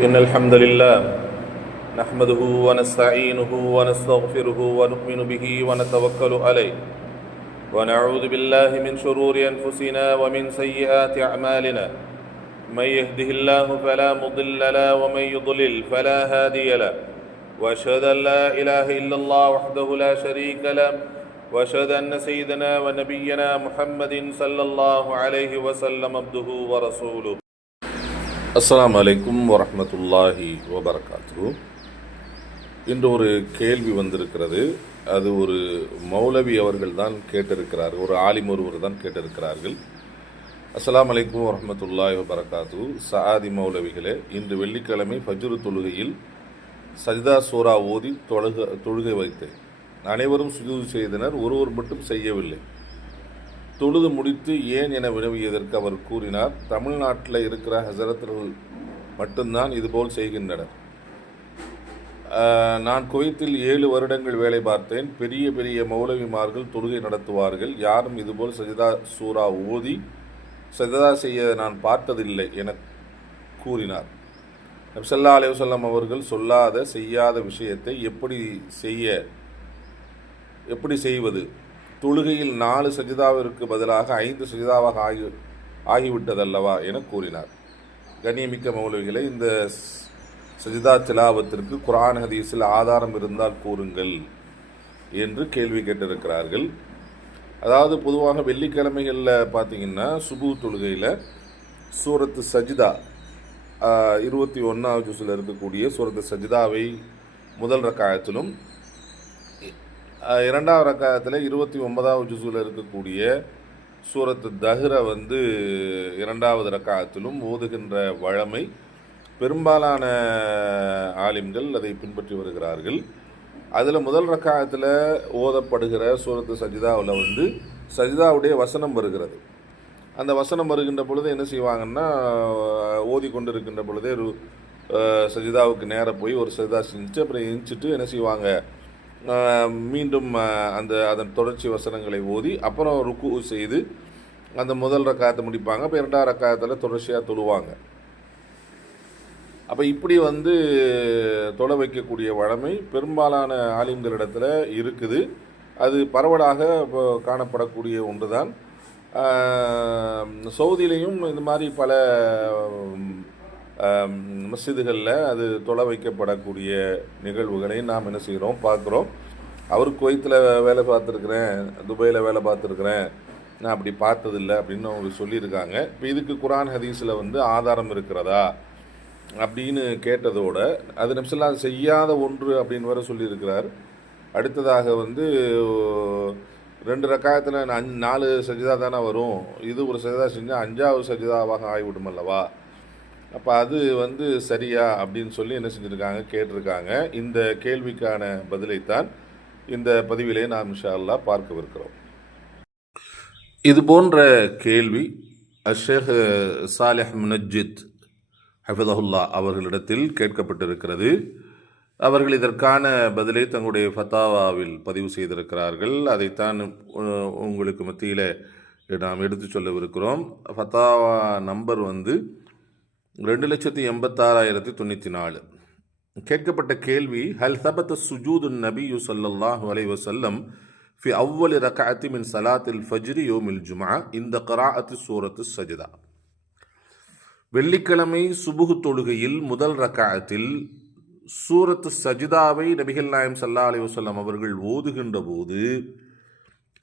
إن الحمد لله نحمده ونستعينه ونستغفره ونؤمن به ونتوكل عليه. ونعوذ بالله من شرور أنفسنا ومن سيئات أعمالنا. من يهده الله فلا مضل له ومن يضلل فلا هادي له. وأشهد أن لا إله إلا الله وحده لا شريك له. وأشهد أن سيدنا ونبينا محمد صلى الله عليه وسلم عبده ورسوله. அஸ்லாம் அலைக்கும் வரமத்துல்லாஹி வபரகாத்து இன்று ஒரு கேள்வி வந்திருக்கிறது. அது ஒரு மௌலவி அவர்கள் தான் கேட்டிருக்கிறார்கள். ஒரு ஆலிம் ஒருவர் தான் கேட்டிருக்கிறார்கள். அஸ்லாம் அலைக்கும் வரமத்துல்லாஹி வபரகாத்து சஆதி மௌலவிகளே இன்று வெள்ளிக்கிழமை ஃபஜ்ரு தொழுகையில் சஜிதா சூரா ஓதி தொழுக தொழுகை வைத்தேன். அனைவரும் சுஜூது செய்தனர். ஒருவர் மட்டும் செய்யவில்லை. தொழுது முடித்து ஏன் என வினவியதற்கு அவர் கூறினார் தமிழ்நாட்டில் இருக்கிற ஹசரத்துகள் மட்டும்தான் இதுபோல் செய்கின்றனர். நான் குவைத்தில் ஏழு வருடங்கள் வேலை பார்த்தேன். பெரிய பெரிய மௌலவிமார்கள் தொழுகை நடத்துவார்கள். யாரும் இதுபோல் சஜிதா சூரா ஓதி சஜிதா செய்ய நான் பார்த்ததில்லை என கூறினார். நப்சல்லா அலைவசல்லம் அவர்கள் சொல்லாத செய்யாத விஷயத்தை எப்படி செய்ய எப்படி செய்வது? தொழுகையில் நாலு சஜிதாவிற்கு பதிலாக ஐந்து சஜிதாவாக ஆகி ஆகிவிட்டதல்லவா என கூறினார். கண்ணியமிக்க மௌலவிகளை இந்த சஜிதா திலாவத்திற்கு குரான் ஹதீஸில் ஆதாரம் இருந்தால் கூறுங்கள் என்று கேள்வி கேட்டிருக்கிறார்கள். அதாவது பொதுவாக வெள்ளிக்கிழமைகளில் பார்த்தீங்கன்னா சுபு தொழுகையில் சூரத்து சஜிதா இருபத்தி ஒன்றாவது ஜூஸில் இருக்கக்கூடிய சூரத்து சஜிதாவை முதல் ரக்காயத்திலும் இரண்டாவது ரக்காயத்தில் இருபத்தி ஒன்பதாவது ஜுஸில் இருக்கக்கூடிய சூரத்து தஹ்ர வந்து இரண்டாவது ரக்காயத்திலும் ஓதுகின்ற வழமை பெரும்பாலான ஆலிம்கள் அதை பின்பற்றி வருகிறார்கள். அதில் முதல் ரக்காயத்தில் ஓதப்படுகிற சூரத்து சஜிதாவில் வந்து சஜிதாவுடைய வசனம் வருகிறது. அந்த வசனம் வருகின்ற பொழுது என்ன செய்வாங்கன்னா ஓதி கொண்டிருக்கின்ற பொழுதே ஒரு சஜிதாவுக்கு நேராக போய் ஒரு சஜிதா செஞ்சுட்டு அப்புறம் எரிஞ்சிட்டு என்ன செய்வாங்க மீண்டும் அந்த அதன் தொடர்ச்சி வசனங்களை ஓதி அப்புறம் ருக்கு செய்து அந்த முதல் ரக்காயத்தை முடிப்பாங்க. அப்போ இரண்டாவது ரக்காயத்தில் தொடர்ச்சியாக தொழுவாங்க. அப்போ இப்படி வந்து தொட வைக்கக்கூடிய வழமை பெரும்பாலான ஆலிம்களிடத்தில் இருக்குது. அது பரவலாக இப்போ காணப்படக்கூடிய ஒன்று தான் சவுதியிலையும் இந்த மாதிரி பல மசிதுகளில் அது தொலை வைக்கப்படக்கூடிய நிகழ்வுகளை நாம் என்ன செய்கிறோம்? பார்க்குறோம். அவர் குவைத்தில் வேலை பார்த்துருக்குறேன் துபாயில் வேலை பார்த்துருக்குறேன். நான் அப்படி பார்த்ததில்லை அப்படின்னு அவங்க சொல்லியிருக்காங்க. இப்போ இதுக்கு குரான் ஹதீஸில் வந்து ஆதாரம் இருக்கிறதா? அப்படின்னு கேட்டதோட அது நிமிஷம்லாம் செய்யாத ஒன்று அப்படின்னு வர சொல்லியிருக்கிறார். அடுத்ததாக வந்து ரெண்டு ரக்காயத்தில் நாலு சஜிதா தானே வரும். இது ஒரு சஜிதா செஞ்சால் அஞ்சாவது சஜிதாவாக ஆகிவிடும் அல்லவா? அப்போ அது வந்து சரியா அப்படின்னு சொல்லி என்ன செஞ்சுருக்காங்க கேட்டிருக்காங்க. இந்த கேள்விக்கான பதிலைத்தான் இந்த பதிவிலே நாம் இன்ஷா பார்க்கவிருக்கிறோம். இது போன்ற கேள்வி அஷேக் சாலிஹ் முனஜித் ஹஃபிதஹுல்லா அவர்களிடத்தில் கேட்கப்பட்டிருக்கிறது. அவர்கள் இதற்கான பதிலை தங்களுடைய ஃபத்தாவாவில் பதிவு செய்திருக்கிறார்கள். அதைத்தான் உங்களுக்கு மத்தியில் நாம் எடுத்து சொல்லவிருக்கிறோம். ஃபத்தாவா நம்பர் வந்து ரெண்டு லட்சத்தி எண்பத்தாறாயிரத்தி தொண்ணூற்றி நாலு. கேட்கப்பட்ட கேள்வி ஹல் சபத்த சுஜூது நபியு சல்லாஹ் அலை வசல்லம் ஃபி அவ்வலி ரகாத்தி மின் சலாத்தில் ஃபஜ்ரி யோமில் ஜுமா இந்த கராஅத்து சூரத்து சஜிதா. வெள்ளிக்கிழமை சுபுகு தொழுகையில் முதல் ரக்காயத்தில் சூரத்து சஜிதாவை நபிகள் நாயம் சல்லா அலி வசல்லம் அவர்கள் ஓதுகின்ற போது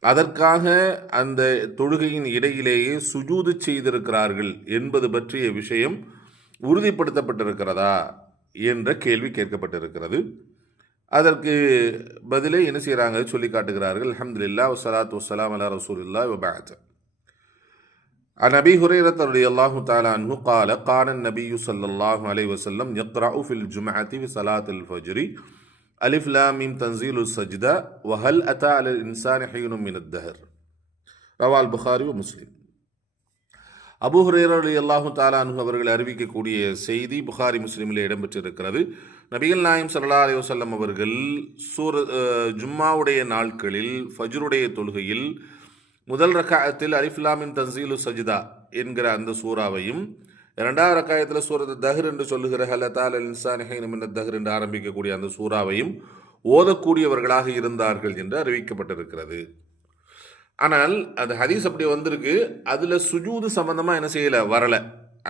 அதற்காக அந்த தொழுகையின் இடையிலேயே சுஜூது செய்திருக்கிறார்கள் என்பது பற்றிய விஷயம் உறுதிப்படுத்தப்பட்டிருக்கிறதா என்ற கேள்வி கேட்கப்பட்டிருக்கிறது. அதற்கு பதிலே என்ன செய்கிறாங்க சொல்லி காட்டுகிறார்கள் அஹமதுல்லா வசலாத் வசலாம் அலா ரசூலில்லா வபாத் நபி ஹுரேரத் அலி அல்லாஹு தாலா அன்ஹு கால கானன் நபியு சல்லாஹு அலை வசல்லம் யக்ரா ஃபில் ஜுமஅதி சலாத் அல் ஃபஜ்ரி அலிஃப்லாமிம் தன்சீல் உல் சஜ்தா வஹல் அத்தா அல் இன்சான் ஹீனும் மின் தஹர் ரவால் புகாரி முஸ்லீம் அபு ஹுரேரா அல்லாஹு தாலானு அவர்கள் அறிவிக்கக்கூடிய செய்தி புகாரி முஸ்லீமில் இடம்பெற்றிருக்கிறது. நபிகள் நாயம் சல்லா அலி வசல்லம் அவர்கள் சூர ஜும்மாவுடைய நாட்களில் ஃபஜ்ருடைய தொழுகையில் முதல் ரக்காயத்தில் அலிஃப்லாமின் தன்சீலு சஜிதா என்கிற அந்த சூறாவையும் இரண்டாவது ரக்காயத்தில் சூரத் தஹர் என்று சொல்லுகிற ஹலத்தால் இன்சானிஹைனம் என்ற தஹர் என்று ஆரம்பிக்கக்கூடிய அந்த சூறாவையும் ஓதக்கூடியவர்களாக இருந்தார்கள் என்று அறிவிக்கப்பட்டிருக்கிறது. ஆனால் அது ஹதீஸ் அப்படி வந்திருக்கு. அதில் சுஜூது சம்பந்தமாக என்ன செய்யலை? வரலை.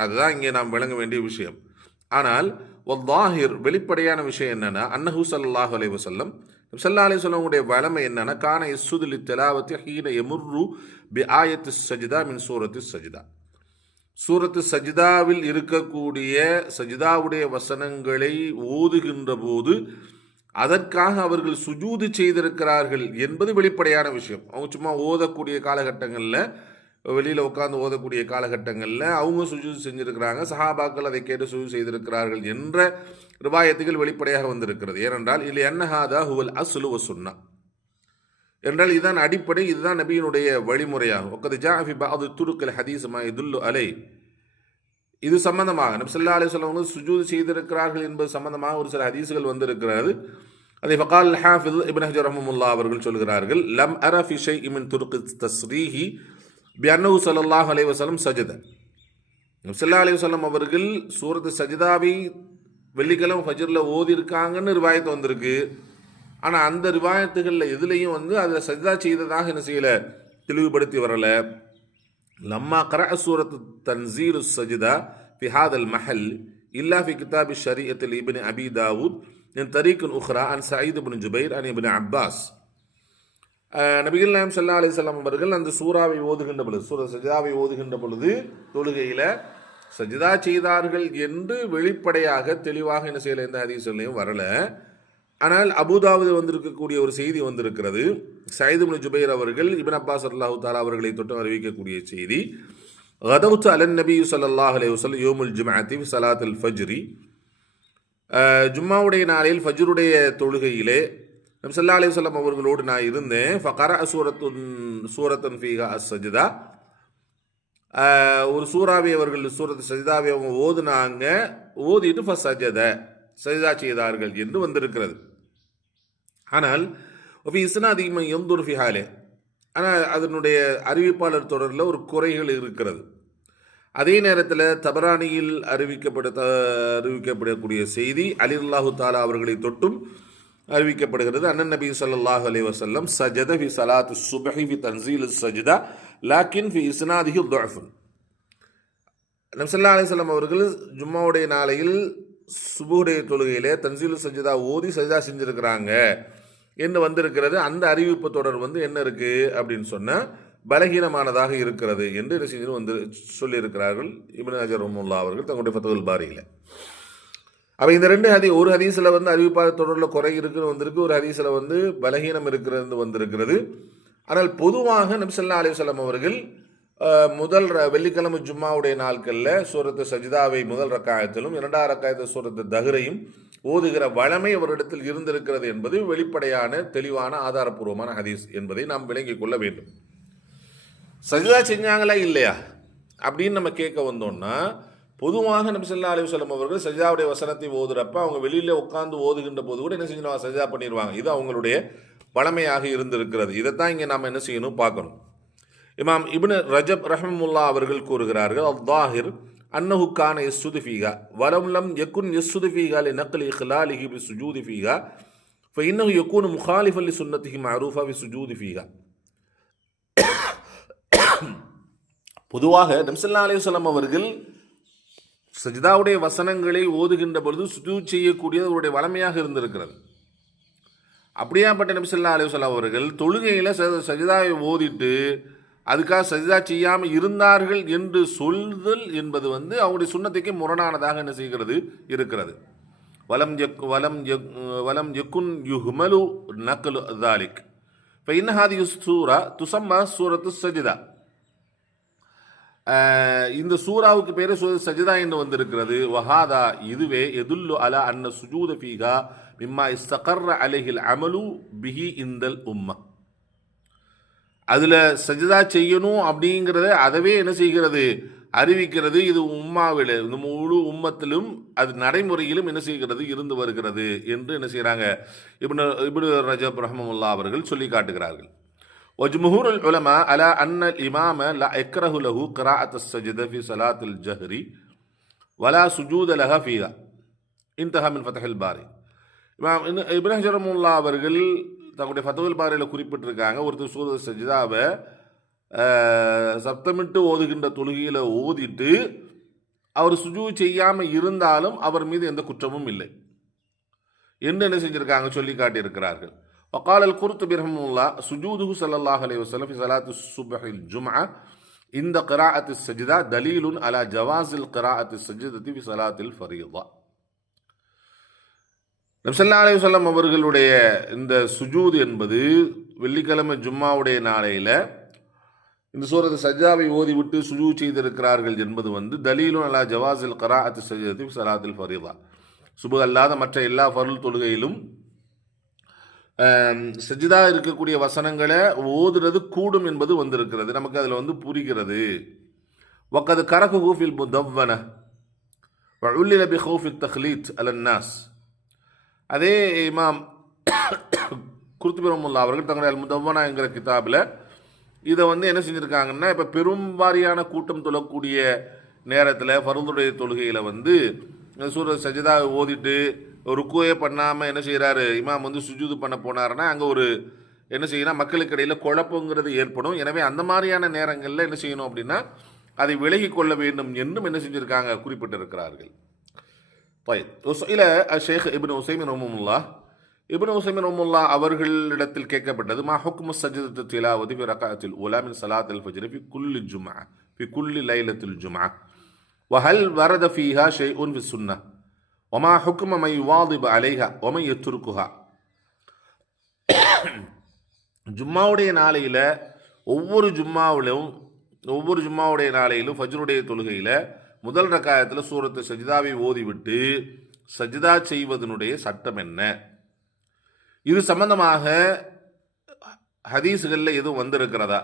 அதுதான் இங்கே நாம் விளங்க வேண்டிய விஷயம். ஆனால் ஒல்லாஹிர் வெளிப்படையான விஷயம் என்னென்னா அன்னஹு சல்லாஹ் அலை வசல்லம் சல்லா அலி சொல்லவங்களுடைய வளமை என்னென்னா கான இசுதுலி தெலாவத்தி ஹீன எமுர்ரு பி ஆயத்து சஜிதா மின் சூரத்து சஜிதா சூரத்து சஜிதாவில் இருக்கக்கூடிய சஜிதாவுடைய வசனங்களை ஓதுகின்ற போது அதற்காக அவர்கள் சுஜூது செய்திருக்கிறார்கள் என்பது வெளிப்படையான விஷயம். அவங்க சும்மா ஓதக்கூடிய காலகட்டங்களில் வெளியில் உட்காந்து ஓதக்கூடிய காலகட்டங்களில் அவங்க சுஜூது செஞ்சுருக்கிறாங்க. சஹாபாக்கள் அதை கேட்டு சுஜூ செய்திருக்கிறார்கள் என்ற ரிவாயத்துகள் வெளிப்படையாக வந்திருக்கிறது. ஏனென்றால் இல்லை என்னஹாதா ஹுவல் அசுலு வசுன்னா என்றால் இதுதான் அடிப்படை இதுதான் நபியினுடைய வழிமுறையாகும். ஒக்கது ஜாஃபி பாது துருக்கல் ஹதீசமா இதுல்லு அலை இது சம்பந்தமாக நபி அலி சொல்லவங்க சுஜூது செய்திருக்கிறார்கள் என்பது சம்பந்தமாக ஒரு சில ஹதீஸுகள் வந்திருக்கிறது. அதை ஃபகால் ஹாஃபில் இபின் ஹஜர் ரஹமுல்லா அவர்கள் சொல்கிறார்கள் லம் அர ஃபி இமின் துருக்கு தஸ்ரீஹி பி அன்னஹு ஸல்லல்லாஹு அலைஹி வஸல்லம் சஜத. நபி ஸல்லல்லாஹு அவர்கள் சூரத்து சஜிதாவை வெள்ளிக்கிழமை ஃபஜரில் ஓதியிருக்காங்கன்னு ரிவாயத்து வந்திருக்கு. ஆனால் அந்த ரிவாயத்துகளில் எதுலேயும் வந்து அதில் சஜிதா செய்ததாக என்ன செய்யலை தெளிவுபடுத்தி வரலை. லம்மா கரா சூரத்து தன்சீரு சஜிதா பிஹாதல் மஹல் இல்லா ஃபி கிதாபி ஷரீத் இபின் அபி தாவூத் என் தரீக்குன் உஹ்ரா அன் சயீத் இபின் ஜுபைர் அன் இபின் அப்பாஸ் நபிகள் நாயம் சல்லா அலிசல்லாம் அவர்கள் அந்த சூறாவை ஓதுகின்ற பொழுது சூர சஜிதாவை ஓதுகின்ற பொழுது தொழுகையில் சஜிதா செய்தார்கள் என்று வெளிப்படையாக தெளிவாக என்ன செய்யலை எந்த ஹதீஸ்லையும் வரலை. ஆனால் அபுதாவது வந்திருக்கக்கூடிய ஒரு செய்தி வந்திருக்கிறது. சயிதுமுன் ஜுபைர் அவர்கள் இபின் அப்பாஸ் அல்லாஹு தாலா அவர்களை தொட்டு அறிவிக்கக்கூடிய செய்தி. கதவுத்து அலன் நபி சல்லாஹ் அலே வசல் யோமுல் ஜுமாத்தி சலாத் அல் ஃபஜ்ரி. ஜும்மாவுடைய நாளில் ஃபஜ்ருடைய தொழுகையிலே நம் சல்லா அலி சொல்லம் அவர்களோடு நான் இருந்தேன். ஃபகர சூரத்துன் சூரத்தன் ஃபீஹா அஸ் சஜிதா ஒரு சூறாவை அவர்கள் சூரத் சஜிதாவை அவங்க ஓதுனாங்க. ஓதிட்டு ஃபஸ்ட் சஜத சஜிதா செய்தார்கள் என்று வந்திருக்கிறது. ஆனால் ஒஃபி இஸ்னா அதிகமாக எந்தூர் ஃபிஹாலே ஆனால் அதனுடைய அறிவிப்பாளர் தொடரில் ஒரு குறைகள் இருக்கிறது. அதே நேரத்தில் தபரானியில் அறிவிக்கப்பட அறிவிக்கப்படக்கூடிய செய்தி அலி அல்லாஹு தாலா அவர்களை தொட்டும் அறிவிக்கப்படுகிறது. அண்ணன் நபி சல்லாஹ் அலி வசல்லம் சஜத ஃபி சலாத் சுபஹி ஃபி தன்சீல் சஜிதா லாக்கின் ஃபி இஸ்னாதிஹி துஃபுன் நம்சல்லா அலிஸ்லாம் அவர்கள் ஜும்மாவுடைய நாளையில் சுபுடைய தொழுகையிலே தன்சீல் சஜிதா ஓதி சஜிதா செஞ்சுருக்கிறாங்க. என்று வந்திருக்கிறது? அந்த அறிவிப்பு தொடர் வந்து என்ன இருக்குது அப்படின்னு சொன்னால் பலகீனமானதாக இருக்கிறது என்று என்ன வந்து சொல்லியிருக்கிறார்கள். இபின் அஜர் ரஹமுல்லா அவர்கள் தங்களுடைய ஃபத்துல் பாரியில். அப்போ இந்த ரெண்டு ஹதி ஒரு ஹதீஸில் வந்து அறிவிப்பாளர் தொடரில் குறை இருக்குன்னு வந்திருக்கு ஒரு ஹதீஸில் வந்து பலகீனம் இருக்கிறது வந்திருக்கிறது. ஆனால் பொதுவாக நபிசல்லா அலிவசல்லம் அவர்கள் முதல் வெள்ளிக்கிழமை ஜும்மாவுடைய நாட்களில் சூரத்து சஜிதாவை முதல் ரக்காயத்திலும் இரண்டாம் ரக்காயத்து சூரத்து தஹரையும் ஓதுகிற வளமை அவரிடத்தில் இருந்திருக்கிறது என்பது வெளிப்படையான தெளிவான ஆதாரப்பூர்வமான ஹதீஸ் என்பதை நாம் விளங்கிக் கொள்ள வேண்டும். சஜிதா செஞ்சாங்களா இல்லையா? அப்படின்னு நம்ம கேட்க வந்தோம்னா பொதுவாக நபி சொல்லா அவர்கள் சஜிதாவுடைய வசனத்தை ஓதுறப்ப அவங்க வெளியில் உட்காந்து ஓதுகின்ற போது கூட என்ன செஞ்சிருவாங்க? சஜிதா பண்ணிடுவாங்க இது அவங்களுடைய பழமையாக இருந்திருக்கிறது. இதைத்தான் இங்கே நாம் என்ன செய்யணும்? பார்க்கணும். இமாம் இபின் ரஜப் ரஹமுல்லா அவர்கள் கூறுகிறார்கள் அவ்வாஹிர் அன்னஹு கான எஸ்ஸுது ஃபீகா வலம் யக்குன் எஸ்ஸுது ஃபீகா லி நக்கல் இஹ்லாலிஹி பி சுஜூதி ஃபீகா ஃப இன்னஹு யக்கூனு முஹாலிஃபன் லி சுன்னத்திஹி மஅரூஃபா வி சுஜூதி ஃபீகா பொதுவாக நம்சல்லா அலையுசல்லாம் அவர்கள் சஜிதாவுடைய வசனங்களை ஓதுகின்ற பொழுது சுஜூ செய்யக்கூடியது அவருடைய வளமையாக இருந்திருக்கிறது. அப்படியாப்பட்ட நபிசல்லா அலையுசல்லாம் அவர்கள் தொழுகையில் ச சஜிதாவை ஓதிட்டு அதுக்காக சஜிதா செய்யாமல் இருந்தார்கள் என்று சொல்தல் என்பது வந்து அவங்களுடைய சுண்ணத்துக்கு முரணானதாக என்ன செய்கிறது? இருக்கிறது. வலம் எக் வலம் எக் வலம் எக்குன் யுஹ்மலு நக்கலு தாலிக் இப்போ இன்னஹாதி சூரா துசம்மா சூரத்து சஜிதா. இந்த சூறாவுக்கு பேர் சஜிதா என்று வந்திருக்கிறது. வஹாதா இதுவே எதுல்லு அலா அன்ன சுஜூத ஃபீகா மிம்மா இஸ்தகர்ற அலைஹில் அமலு பிஹி இந்தல் உம்மா. அதில் சஜிதா செய்யணும் அப்படிங்கிறத அதவே என்ன செய்கிறது அறிவிக்கிறது இது உம்மாவில் இந்த முழு உம்மத்திலும் அது நடைமுறையிலும் என்ன செய்கிறது இருந்து வருகிறது என்று என்ன செய்கிறாங்க இப்னு இப்னு ரஜப் ரஹமுல்லா அவர்கள் சொல்லி காட்டுகிறார்கள் وجمهور العلماء على أن الإمام لا يكره له قراءة السجدة في صلاة الجهر வலா சுஜூத லஹ ஃபீஹா இன்தஹா மின் ஃபதஹில் பாரி இமாம் இன்னும் இப்ராஹிம் ஜரமுல்லா அவர்கள் தன்னுடைய ஃபத்தவல் பாறையில் குறிப்பிட்டிருக்காங்க. ஒருத்தர் சூரத் சஜிதாவை சப்தமிட்டு ஓதுகின்ற தொழுகையில் ஓதிட்டு அவர் சுஜூ செய்யாமல் இருந்தாலும் அவர் மீது எந்த குற்றமும் இல்லை. என்று என்ன செஞ்சுருக்காங்க? சொல்லி காட்டியிருக்கிறார்கள். ஒக்காலல் குருத்து பிரஹமுல்லா சுஜூதுஹு சல்லாஹ் அலி வசலம் சலாத்து சுபஹில் ஜுமா இந்த கிராஅத்து சஜிதா தலீலுன் அலா ஜவாசில் கிராஅத்து சஜிதத்தி சலாத்தில் ஃபரீதா. நப்சல்லா அலைவசல்லம் அவர்களுடைய இந்த சுஜூத் என்பது வெள்ளிக்கிழமை ஜும்மாவுடைய நாளையில் இந்த சூரத் சஜாவை ஓதிவிட்டு சுஜூ செய்திருக்கிறார்கள் என்பது வந்து தலீலும் அல்லா ஜவாசில் கரா அத்து சஜதி சலாத்தில் ஃபரீதா. சுபு அல்லாத மற்ற எல்லா ஃபருள் தொழுகையிலும் சஜிதா இருக்கக்கூடிய வசனங்களை ஓதுறது கூடும் என்பது வந்திருக்கிறது. நமக்கு அதில் வந்து புரிகிறது. ஒக்கது கரகு ஹூஃபில் முதவ்வன உள்ளிலபி ஹூஃபில் தஹ்லீத் அலன்னாஸ் அதே இமாம் குருத்துபிரமுல்லா அவர்கள் தங்களுடைய அல் என்கிற கிதாபில் இதை வந்து என்ன செஞ்சுருக்காங்கன்னா இப்போ பெரும்பாரியான கூட்டம் தொழக்கூடிய நேரத்தில் ஃபருந்துடைய தொழுகையில் வந்து சூர சஜிதா ஓதிட்டு ருக்குவே பண்ணாமல் என்ன செய்கிறாரு இமாம் வந்து சுஜூது பண்ண போனாருன்னா அங்கே ஒரு என்ன செய்யணும் மக்களுக்கு இடையில் குழப்பங்கிறது ஏற்படும். எனவே அந்த மாதிரியான நேரங்களில் என்ன செய்யணும் அப்படின்னா அதை விலகி கொள்ள வேண்டும் என்றும் என்ன செஞ்சுருக்காங்க குறிப்பிட்டிருக்கிறார்கள். طيب وسئل الشيخ ابن உசைமின் ரஹ்மத்துல்லாஹ் இப்னு உசைமின் ரஹ்மத்துல்லாஹ் அவர்களிடத்தில் கேட்கப்பட்டது மா ஹுக்மு சஜ்தத்து திலாவதி ஃபி ரகஅத்தில் உலா மின் ஸலாத்தில் ஃபஜ்ர் ஃபி குல்லி ஜும்ஆ ஃபி குல்லி லைலத்தில் ஜும்ஆ وهل ورد فيها شيء في السنة وما حكم من يواظب عليها ومن يتركها ஜும்மாவுடைய நாளையில் ஒவ்வொரு ஜும்மாவிலும் ஒவ்வொரு ஜும்மாவுடைய நாளையிலும் ஃபஜ்ருடைய தொழுகையில் முதல் ரக்காயத்தில் சூரத்து சஜிதாவை ஓதிவிட்டு சஜிதா செய்வதனுடைய சட்டம் என்ன? இது சம்பந்தமாக ஹதீஸுகளில் எதுவும் வந்திருக்கிறதா?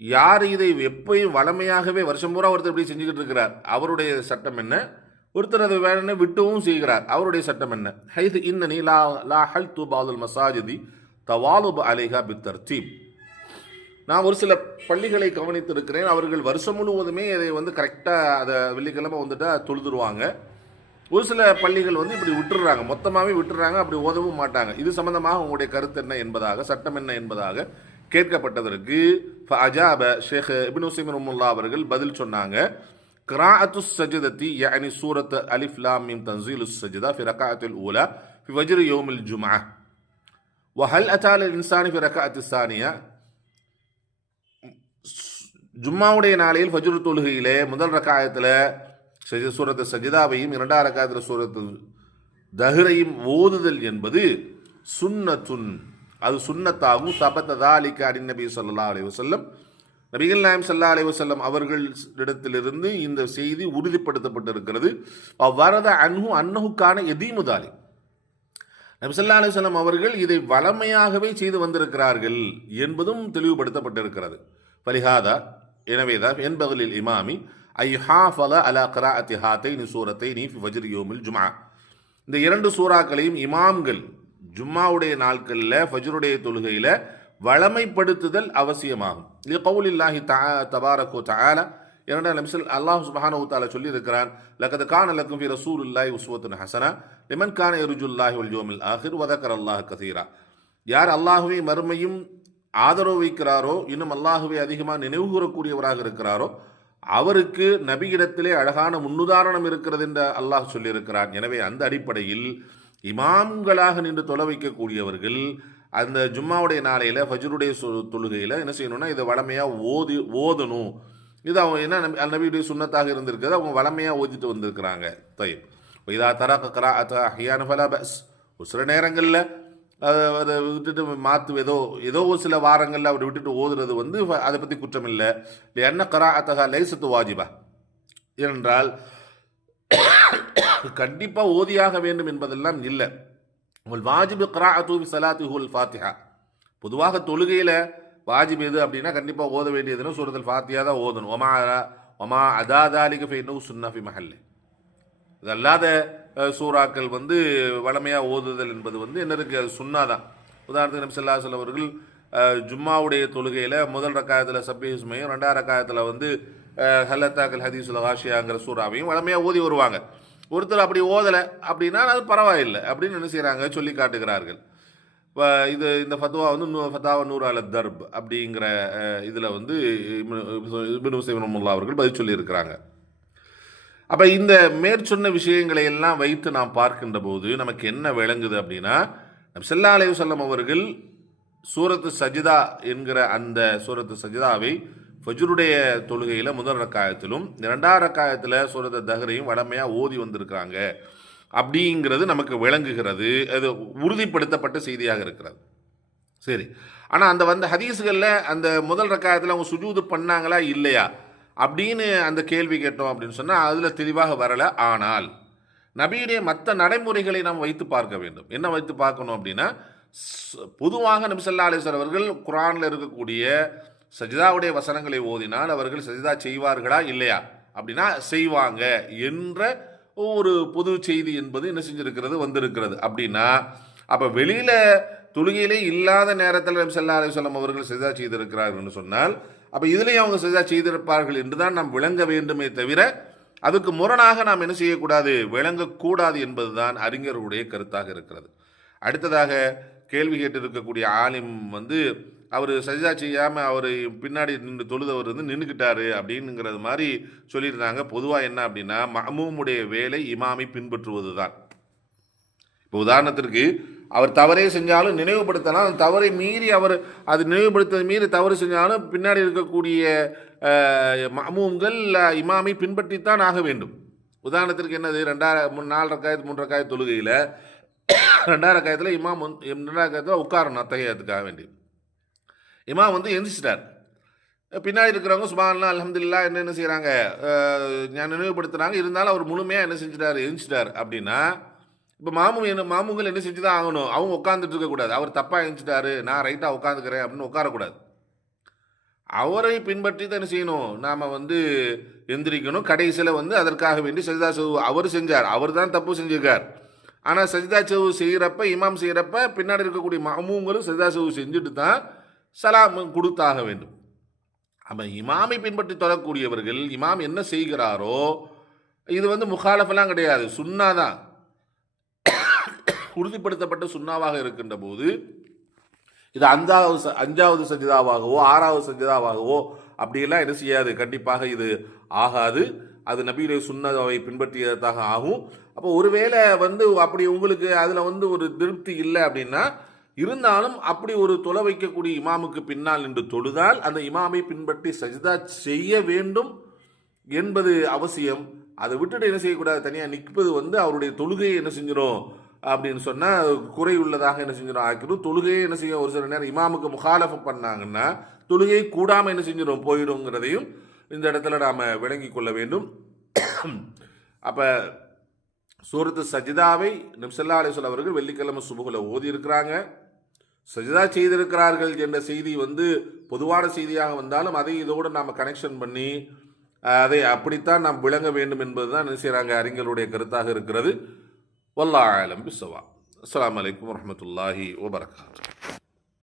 யார் இதை எப்பயும் வளமையாகவே வருஷம் பூரா ஒருத்தர் இப்படி செஞ்சுக்கிட்டு இருக்கிறார்? அவருடைய சட்டம் என்ன? ஒருத்தர் அதை வேணும்னு விட்டவும் செய்கிறார். அவருடைய சட்டம் என்ன? ஹைது இன்னனி லா லா ஹல் தூபாதுல் மசாஜிதி தவாலுப் அலிஹா பித்தர் தர்த்தீப் நான் ஒரு சில பள்ளிகளை கவனித்திருக்கிறேன். அவர்கள் வருஷம் முழுவதுமே இதை வந்து கரெக்டாக அதை வெள்ளிக்கிழமை வந்துட்டு தொழுதுருவாங்க. ஒரு சில பள்ளிகள் வந்து இப்படி விட்டுடுறாங்க மொத்தமாகவே விட்டுறாங்க. அப்படி உதவும் மாட்டாங்க. இது சம்மந்தமாக உங்களுடைய கருத்து என்ன என்பதாக சட்டம் என்ன என்பதாக கேட்கப்பட்டதற்கு அஜாப ஷேக் இபின் உசைமின் அவர்கள் பதில் சொன்னாங்க. கிராஅத்து சஜிதத்தி யானி சூரத் அலிஃப்லாம் மிம் தன்சீல் சஜிதா ஃபி ரகாத்தில் ஊலா ஃபி வஜ்ரு யோமில் ஜுமா வஹல் அத்தால் இன்சானி ஃபி ரகாத்து சானியா? ஜும்மாவுடைய நாளையில் ஃபஜ்ரு தொழுகையிலே முதல் ரக்காயத்தில் சஜ சூரத்து சஜிதாவையும் இரண்டாம் ரக்காயத்தில் சூரத்து தஹ்ரையும் ஓதுதல் என்பது சுன்னத்துன். அது சுன்னத்தாகும். சபத்ததாலிக்க அடின் நபி சொல்லா அலி வசல்லம் நபிகள் நாயம் சல்லா அலைஹி அவர்கள் அவர்களிடத்திலிருந்து இந்த செய்தி உறுதிப்படுத்தப்பட்டிருக்கிறது. அவ்வரத அன்ஹு அன்னஹுக்கான எதீமுதாலி நபி ஸல்லல்லாஹு அலைஹி அவர்கள் இதை வளமையாகவே செய்து வந்திருக்கிறார்கள் என்பதும் தெளிவுபடுத்தப்பட்டிருக்கிறது. பலிஹாதா எனவேதான் என்பகலில் இமாமி ஐ ஹாஃபல அலா கராஅத்தி ஹாத்தைனி சூரத்தைனி நீ ஃபஜ்ர் ஜுமா இந்த இரண்டு சூறாக்களையும் இமாம்கள் ஜும்மாவுடைய நாட்களில் ஃபஜ்ருடைய தொழுகையில் வளமைப்படுத்துதல் அவசியமாகும். இது கவுலில்லாஹி தா தபாரகோ தாலா இரண்டாம் நிமிஷம் அல்லாஹ் சுபஹானஹு தஆலா சொல்லி இருக்கிறான் லக்கத் கான லக்கும் ஃபி ரசூலுல்லாஹி உஸ்வத்துன் ஹசனா லிமன் கான எருஜுல்லாஹி உல் ஜோமில் ஆஹிர் வதக்கர் அல்லாஹ் கதீரா யார் அல்லாஹுவை மறுமையும் ஆதரவு வைக்கிறாரோ இன்னும் அல்லாஹுவை அதிகமாக நினைவு கூறக்கூடியவராக இருக்கிறாரோ அவருக்கு நபியிடத்திலே அழகான முன்னுதாரணம் இருக்கிறது என்று அல்லாஹ் சொல்லியிருக்கிறான். எனவே அந்த அடிப்படையில் இமாம்களாக நின்று தொலை வைக்கக்கூடியவர்கள் அந்த ஜும்மாவுடைய நாளையில் ஃபஜ்ருடைய தொழுகையில் என்ன செய்யணும்னா இதை வளமையாக ஓதி ஓதணும். இது அவங்க என்ன நபி நபியுடைய சுண்ணத்தாக இருந்திருக்கிறது அவங்க வளமையாக ஓதிட்டு வந்திருக்கிறாங்க. தயிர் இதா தரா கரா அத்தா ஹியான் ஃபலா பஸ். ஒரு சில நேரங்களில் அதை விட்டுட்டு மாற்று ஏதோ ஏதோ ஒரு சில வாரங்களில் அவர் விட்டுட்டு ஓதுறது வந்து அதை பற்றி குற்றம் இல்லை என்ன கரா அத்தகா லைசத்து வாஜிபா. ஏனென்றால் கண்டிப்பாக ஓதியாக வேண்டும் என்பதெல்லாம் இல்லை. உங்கள் வாஜிபு கரா அத்தூபி சலாத்து ஹுல் ஃபாத்திஹா. பொதுவாக தொழுகையில் வாஜிப் எது அப்படின்னா கண்டிப்பாக ஓத வேண்டியதுன்னு சூரத்தில் ஃபாத்தியா தான் ஓதணும். ஒமா ஒமா அதாதாலிக ஃபைனு சுன்னா ஃபி மஹல்லே. இது அல்லாத சூறாக்கள் வந்து வளமையாக ஓதுதல் என்பது வந்து என்னருக்கு அது சுண்ணாதான் உதாரணத்துக்கு நபி ஸல்லல்லாஹு அவர்கள் ஜும்மாவுடைய தொழுகையில் முதல் ரக்காயத்தில் சப்பி சுமையும் ரக்காயத்தில் வந்து ஹல்லத்தாக்கல் ஹதீசுல் ஹாஷியாங்கிற சூறாவையும் வளமையாக ஓதி வருவாங்க. ஒருத்தர் அப்படி ஓதலை அப்படின்னா அது பரவாயில்லை அப்படின்னு என்ன செய்கிறாங்க சொல்லி காட்டுகிறார்கள். இப்போ இது இந்த ஃபத்வா வந்து நூ ஃபத்தாவா நூறு அல தர்ப் அப்படிங்கிற இதில் வந்து இபின் முல்லா அவர்கள் பதில் சொல்லியிருக்கிறாங்க. அப்போ இந்த மேற்சொன்ன விஷயங்களை எல்லாம் வைத்து நாம் பார்க்கின்ற போது நமக்கு என்ன விளங்குது அப்படின்னா நம் செல்லா அலையுசல்லம் அவர்கள் சூரத்து சஜிதா என்கிற அந்த சூரத்து சஜிதாவை ஃபஜ்ருடைய தொழுகையில் முதல் ரக்காயத்திலும் இரண்டாம் ரக்காயத்தில் சூரத்து தஹரையும் வடமையாக ஓதி வந்திருக்கிறாங்க. அப்படிங்கிறது நமக்கு விளங்குகிறது. அது உறுதிப்படுத்தப்பட்ட செய்தியாக இருக்கிறது. சரி. ஆனால் அந்த வந்த ஹதீஸுகளில் அந்த முதல் ரக்காயத்தில் அவங்க சுஜூது பண்ணாங்களா? இல்லையா? அப்படின்னு அந்த கேள்வி கேட்டோம் அப்படின்னு சொன்னால் அதில் தெளிவாக வரலை. ஆனால் நபியுடைய மற்ற நடைமுறைகளை நாம் வைத்து பார்க்க வேண்டும். என்ன வைத்து பார்க்கணும் அப்படின்னா பொதுவாக நபிசல்லா அலிஸ்வர் அவர்கள் குரானில் இருக்கக்கூடிய சஜிதாவுடைய வசனங்களை ஓதினால் அவர்கள் சஜிதா செய்வார்களா இல்லையா? அப்படின்னா செய்வாங்க என்ற ஒரு பொது செய்தி என்பது என்ன செஞ்சுருக்கிறது வந்திருக்கிறது. அப்படின்னா அப்போ வெளியில் தொழுகையிலே இல்லாத நேரத்தில் நபிசல்லா அலிஸ்வலம் அவர்கள் சஜிதா செய்திருக்கிறார்கள்னு சொன்னால் அப்போ இதுலேயும் அவங்க சஜிதா செய்திருப்பார்கள் என்று தான் நாம் விளங்க வேண்டுமே தவிர அதுக்கு முரணாக நாம் என்ன செய்யக்கூடாது? விளங்கக்கூடாது என்பதுதான் அறிஞர்களுடைய கருத்தாக இருக்கிறது. அடுத்ததாக கேள்வி கேட்டிருக்கக்கூடிய ஆலிம் வந்து அவர் சஜிதா செய்யாமல் அவர் பின்னாடி நின்று தொழுதவர் வந்து நின்றுக்கிட்டாரு அப்படின்னுங்கிறது மாதிரி சொல்லியிருந்தாங்க. பொதுவாக என்ன அப்படின்னா மமூமுடைய வேலை இமாமை பின்பற்றுவது தான் இப்போ உதாரணத்திற்கு அவர் தவறே செஞ்சாலும் நினைவுபடுத்தலாம். அந்த தவறை மீறி அவர் அது நினைவுபடுத்த மீறி தவறு செஞ்சாலும் பின்னாடி இருக்கக்கூடிய அஹ், இமாமை பின்பற்றித்தான் ஆக வேண்டும். உதாரணத்திற்கு என்னது? ரெண்டாயிரம் மூணு நாலு ரக்காயத்து மூன்று ரக்காயத்து தொழுகையில் ரெண்டாயிரம் ரக்காயத்தில் இமாம் வந்து ரெண்டாயிரம் ரக்காயத்தில் உட்காரணும் அத்தகையத்துக்காக வேண்டி. இமாம் வந்து எந்திரிச்சிட்டார். பின்னாடி இருக்கிறவங்க சுபான்லாம் அலமதுல்லா என்ன என்ன செய்கிறாங்க ஞான நினைவுபடுத்துகிறாங்க இருந்தாலும் அவர் முழுமையாக என்ன செஞ்சிட்டார்? எந்திரிச்சிட்டார். அப்படின்னா இப்போ மாமு என்ன மாமுங்கள் என்ன செஞ்சு தான் ஆகணும்? அவங்க உட்காந்துட்டு இருக்கக்கூடாது அவர் தப்பாக எழுந்துட்டாரு நான் ரைட்டாக உட்காந்துக்கிறேன் அப்படின்னு உட்காரக்கூடாது. அவரை பின்பற்றி தான் என்ன செய்யணும்? நாம் வந்து எந்திரிக்கணும். கடைசியில் வந்து அதற்காக வேண்டி சஜிதா சவு அவர் செஞ்சார். அவர் தான் தப்பு செஞ்சிருக்கார். ஆனால் சஜிதா சவு செய்கிறப்ப இமாம் செய்கிறப்ப பின்னாடி இருக்கக்கூடிய மாமூங்களும் சஜிதா சவு செஞ்சுட்டு தான் சலாம் கொடுத்தாக வேண்டும். அப்போ இமாமை பின்பற்றி தொழக்கூடியவர்கள் இமாம் என்ன செய்கிறாரோ இது வந்து முகாலஃபெல்லாம் கிடையாது. சுன்னா தான். உறுதிப்படுத்தப்பட்ட சுண்ணாவாக இருக்கின்ற போது இது அஞ்சாவது ச- அஞ்சாவது சஜிதாவாகவோ ஆறாவது சஜிதாவாகவோ அப்படியெல்லாம் என்ன செய்யாது. கண்டிப்பாக இது ஆகாது. அது நபியுடைய சுண்ணாவை பின்பற்றியதாக ஆகும். அப்போ ஒருவேளை வந்து அப்படி உங்களுக்கு அதில் வந்து ஒரு திருப்தி இல்லை அப்படின்னா இருந்தாலும் அப்படி ஒரு தொலை வைக்கக்கூடிய இமாமுக்கு பின்னால் நின்று தொழுதால் அந்த இமாமை பின்பற்றி சஜிதா செய்ய வேண்டும் என்பது அவசியம். அதை விட்டுட்டு என்ன செய்யக்கூடாது? தனியாக நிற்பது வந்து அவருடைய தொழுகையை என்ன செஞ்சிடும் அப்படின்னு சொன்னால் குறை உள்ளதாக என்ன செஞ்சிடும் ஆக்கிடும் தொழுகையை என்ன செய்யும்? ஒரு சில நேரம் இமாமுக்கு முகாலஃபம் பண்ணாங்கன்னா தொழுகை கூடாமல் என்ன செஞ்சிடும் போயிடுங்கிறதையும் இந்த இடத்துல நாம் விளங்கி கொள்ள வேண்டும். அப்போ சூரத்து சஜிதாவை நிம்சல்லா அலிசல் அவர்கள் வெள்ளிக்கிழமை சுபுகுல ஓதி இருக்கிறாங்க சஜிதா செய்திருக்கிறார்கள் என்ற செய்தி வந்து பொதுவான செய்தியாக வந்தாலும் அதை இதோடு நாம் கனெக்ஷன் பண்ணி அதை அப்படித்தான் நாம் விளங்க வேண்டும் என்பதுதான் என்ன செய்கிறாங்க அறிஞருடைய கருத்தாக இருக்கிறது. والله أعلم. بالصواب. السلام عليكم ورحمة الله وبركاته.